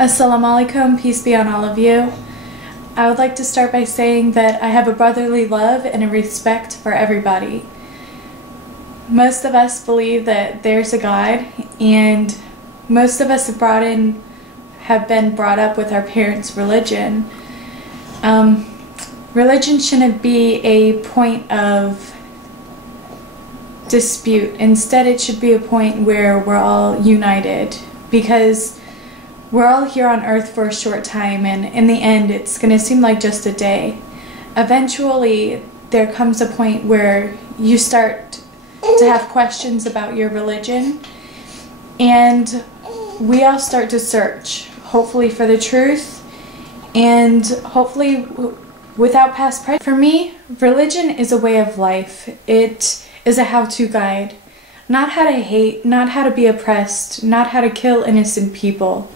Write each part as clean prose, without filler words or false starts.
Assalamu alaikum, peace be on all of you. I would like to start by saying that I have a brotherly love and a respect for everybody. Most of us believe that there's a God, and most of us have been brought up with our parents' religion. Religion shouldn't be a point of dispute. Instead, it should be a point where we're all united, because we're all here on earth for a short time, and in the end it's going to seem like just a day. Eventually there comes a point where you start to have questions about your religion, and we all start to search, hopefully for the truth, and hopefully without past prejudice. For me, religion is a way of life. It is a how-to guide. Not how to hate, not how to be oppressed, not how to kill innocent people.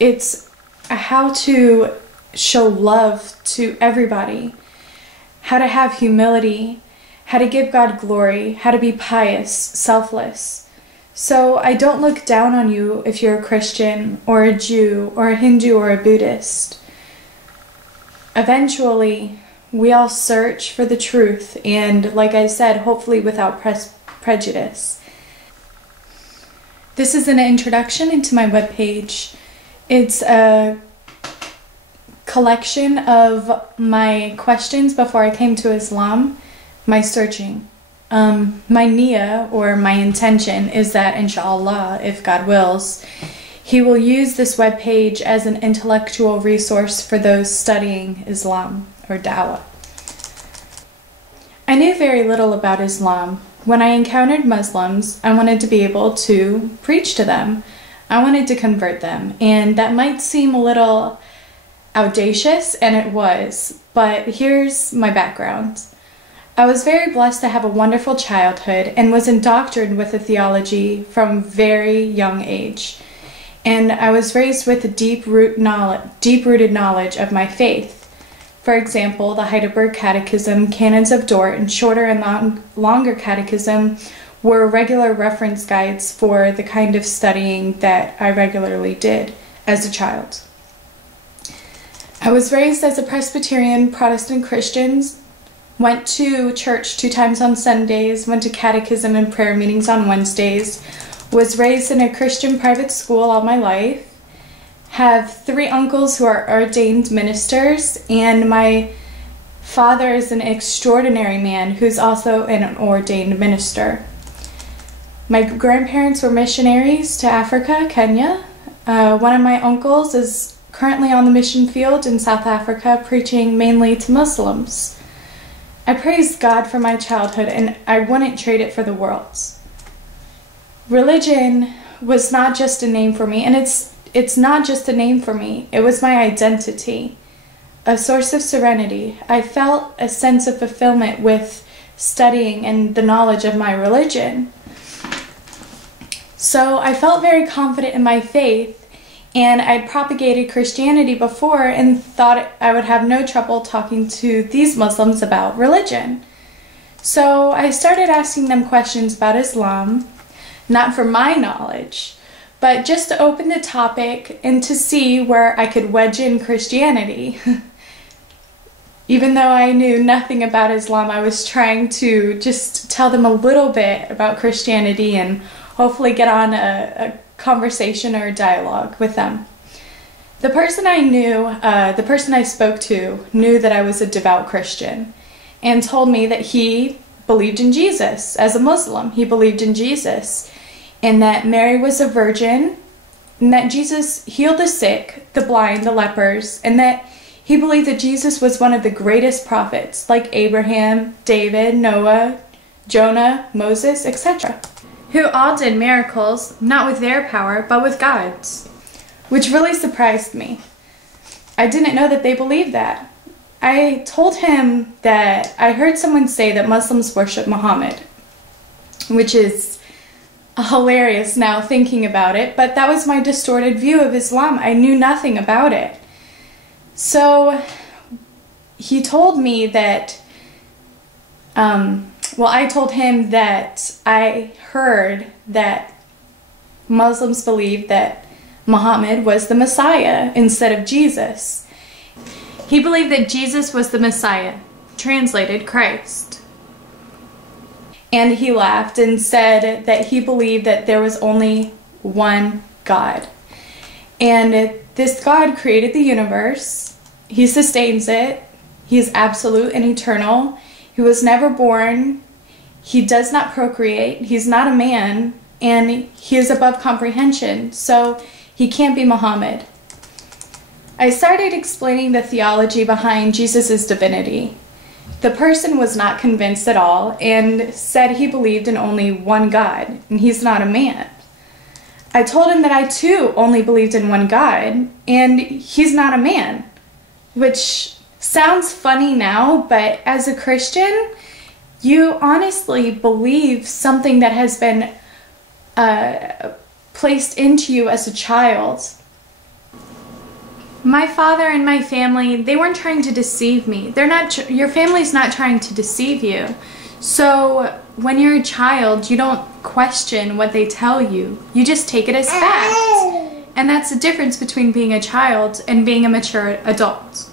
It's a how to show love to everybody, how to have humility, how to give God glory, how to be pious, selfless. So I don't look down on you if you're a Christian or a Jew or a Hindu or a Buddhist. Eventually, we all search for the truth, and like I said, hopefully without prejudice. This is an introduction into my webpage. It's a collection of my questions before I came to Islam, my searching. My niyyah, or my intention, is that inshallah, if God wills, He will use this webpage as an intellectual resource for those studying Islam or Dawah. I knew very little about Islam. When I encountered Muslims, I wanted to be able to preach to them. I wanted to convert them, and that might seem a little audacious, and it was, but here's my background. I was very blessed to have a wonderful childhood and was indoctrinated with a theology from a very young age. And I was raised with a deep-rooted knowledge of my faith. For example, the Heidelberg Catechism, Canons of Dort, and shorter and longer catechism were regular reference guides for the kind of studying that I regularly did as a child. I was raised as a Presbyterian Protestant Christian, went to church 2 times on Sundays, went to catechism and prayer meetings on Wednesdays, was raised in a Christian private school all my life, have 3 uncles who are ordained ministers, and my father is an extraordinary man who's also an ordained minister. My grandparents were missionaries to Africa, Kenya. One of my uncles is currently on the mission field in South Africa, preaching mainly to Muslims. I praise God for my childhood, and I wouldn't trade it for the world. Religion was not just a name for me, and it's not just a name for me. It was my identity, a source of serenity. I felt a sense of fulfillment with studying and the knowledge of my religion. So I felt very confident in my faith, and I'd propagated Christianity before and thought I would have no trouble talking to these Muslims about religion. So I started asking them questions about Islam, not for my knowledge, but just to open the topic and to see where I could wedge in Christianity. Even though I knew nothing about Islam, I was trying to just tell them a little bit about Christianity and hopefully get on a conversation or a dialogue with them. The person I spoke to knew that I was a devout Christian and told me that he believed in Jesus. As a Muslim, he believed in Jesus, and that Mary was a virgin, and that Jesus healed the sick, the blind, the lepers, and that he believed that Jesus was one of the greatest prophets, like Abraham, David, Noah, Jonah, Moses, etc., who all did miracles, not with their power, but with God's, which really surprised me. I didn't know that they believed that. I told him that I heard someone say that Muslims worship Muhammad, which is hilarious now thinking about it, but that was my distorted view of Islam. I knew nothing about it. So he told me that I told him that I heard that Muslims believe that Muhammad was the Messiah instead of Jesus. He believed that Jesus was the Messiah, translated Christ. And he laughed and said that he believed that there was only one God. And this God created the universe. He sustains it. He is absolute and eternal. He was never born. He does not procreate. He's not a man. And he is above comprehension. So he can't be Muhammad. I started explaining the theology behind Jesus' divinity. The person was not convinced at all and said he believed in only one God, and he's not a man. I told him that I too only believed in one God, and he's not a man, which sounds funny now, but as a Christian, you honestly believe something that has been placed into you as a child. My father and my family, they weren't trying to deceive me. Your family's not trying to deceive you. So when you're a child, you don't question what they tell you. You just take it as fact. And that's the difference between being a child and being a mature adult.